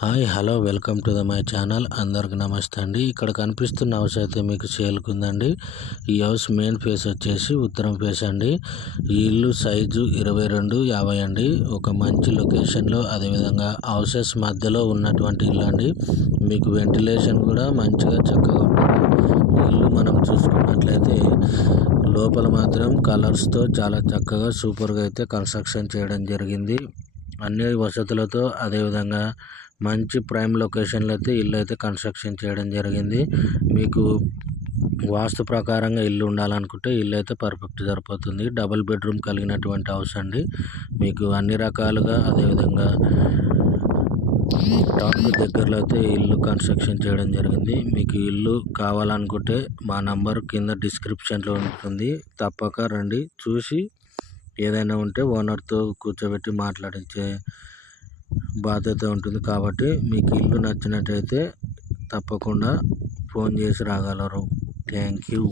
Hi hello welcome to my channel. అందరికి నమస్తే అండి. ఇక్కడ కనిపిస్తున్న హౌస్ అయితే మీకు సేల్కుందండి. ఈ హౌస్ మెయిన్ ఫేస్ వచ్చేసి ఉత్తరం ఫేస్ అండి. ఈ ఇల్లు సైజు 2250 అండి. ఒక మంచి లొకేషన్లో, అదేవిధంగా హౌసెస్ మధ్యలో ఉన్నటువంటి ఇల్లు అండి. మీకు వెంటిలేషన్ కూడా మంచిగా చక్కగా ఉంటుంది. ఈ ఇల్లు మనం చూసుకున్నట్లయితే లోపల మాత్రం కలర్స్తో చాలా చక్కగా సూపర్గా అయితే కన్స్ట్రక్షన్ చేయడం జరిగింది. అన్ని వసతులతో, అదేవిధంగా మంచి ప్రైమ్ లొకేషన్లో అయితే ఇల్లు అయితే కన్స్ట్రక్షన్ చేయడం జరిగింది. మీకు వాస్తు ప్రకారంగా ఇల్లు ఉండాలనుకుంటే ఇల్లు అయితే పర్ఫెక్ట్ సరిపోతుంది. డబుల్ బెడ్రూమ్ కలిగినటువంటి హౌస్ అండి. మీకు అన్ని రకాలుగా, అదేవిధంగా టౌన్కి దగ్గరలో అయితే ఇల్లు కన్స్ట్రక్షన్ చేయడం జరిగింది. మీకు ఇల్లు కావాలనుకుంటే మా నంబర్ కింద డిస్క్రిప్షన్లో ఉంటుంది. తప్పక రండి, చూసి ఏదైనా ఉంటే ఓనర్తో కూర్చోబెట్టి మాట్లాడించే బాధ్యత ఉంటుంది. కాబట్టి మీకు ఇల్లు నచ్చినట్టయితే తప్పకుండా ఫోన్ చేసి రాగలరు. Thank you.